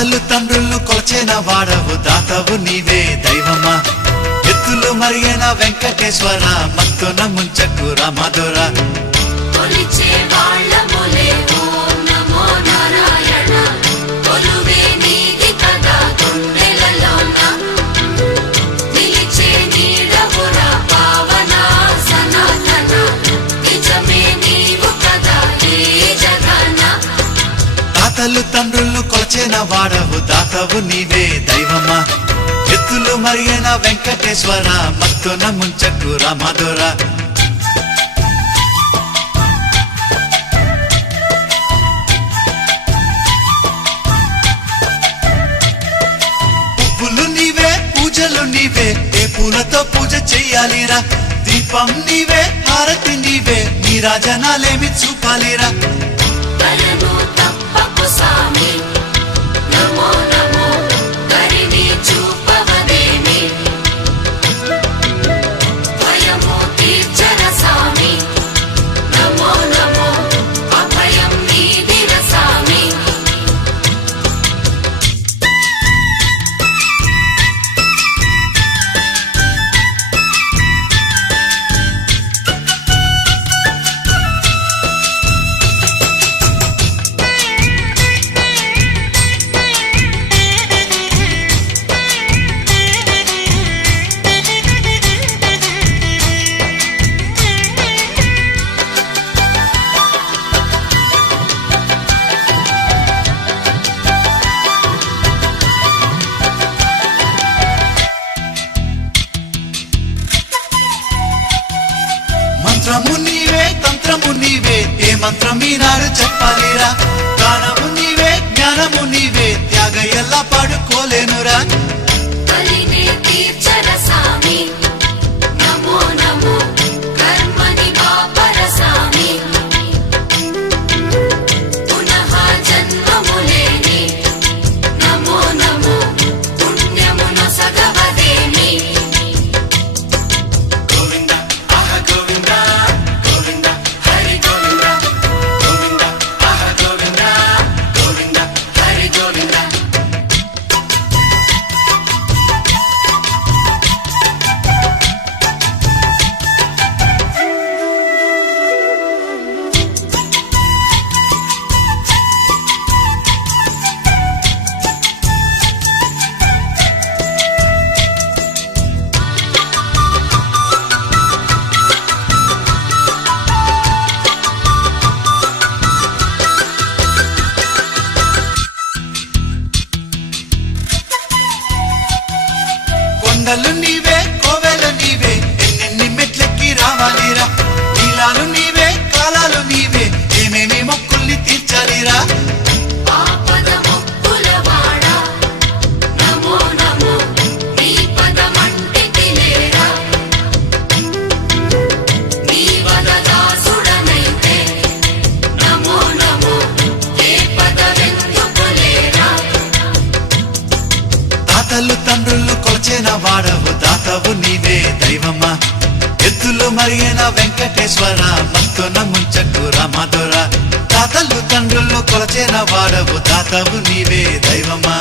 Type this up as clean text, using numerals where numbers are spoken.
తాతలు తండ్రులు కొలచిన వాడవు దాతవు నీవే దైవమా ఎత్తులు మరిగిన వెంకటేశ్వర మత్తున ముంచకు రామధుర కొలిచే వాళ్ళములే ఓం నమో నారాయణ కొలువే నీది కదా గుండెలలోన నిలిచే నీడవురా పావన సనాతన నిజమే నీవు కదా ఈ జగన తాతలు తండ్రులు కొలచిన వాడవు దాతవు నీవే దైవమా ఎత్తులు మరిగిన వెంకటేశ్వర మత్తున ముంచకు రామధుర పువ్వులు నీవే పూజలు నీవే ఏ పూలతో పూజ చెయ్యాలిరా దీపం నీవే హారతి నీవే నీ రాజనాలేమి చూపాలిరా కలను తప్పకు సామి నమో నమో కరిని చూపవదేమి భయము తీర్చర సామి నమో నమో అభయం నీదిర సామి మంత్రము నీవే తంత్రము నీవే ఏ మంత్రం ఈనాడు చెప్పాలిరా గానము నీవే జ్ఞానము నీవే త్యాగ ఎలా పాడుకోలేనురా కలిని తీర్చర సామి నమో నమో కర్మని పాపర సామి పునః జన్మములేని నమో నమో పుణ్యమున సగవదేమి గోవింద ఆహ గోవింద గోవింద హరి గోవింద గోవింద ఆహ గోవింద గోవింద హరి గోవింద కొండలు నీవే కోవెలు నీవే ఎన్నెన్ని మెట్లెక్కి రావాలిరా నీలాలు నీవే కాలాలు నీవే ఏమేమి మొక్కుల్ని తీర్చాలిరా ఆపద మొక్కులవాడ నమో నమో నీ పదమంటి తిలేరా నీ వదదాసుడనైతే నమో నమో ఏ పదవెందుకులేరా తాతలు తండ్రులు కొలచిన వాడవు దాతవు నీవే దైవమా ఎత్తులు మరిగిన వెంకటేశ్వర మత్తున ముంచకు రామధుర తాతలు తండ్రులు కొలచిన వాడవు దాతవు నీవే దైవమా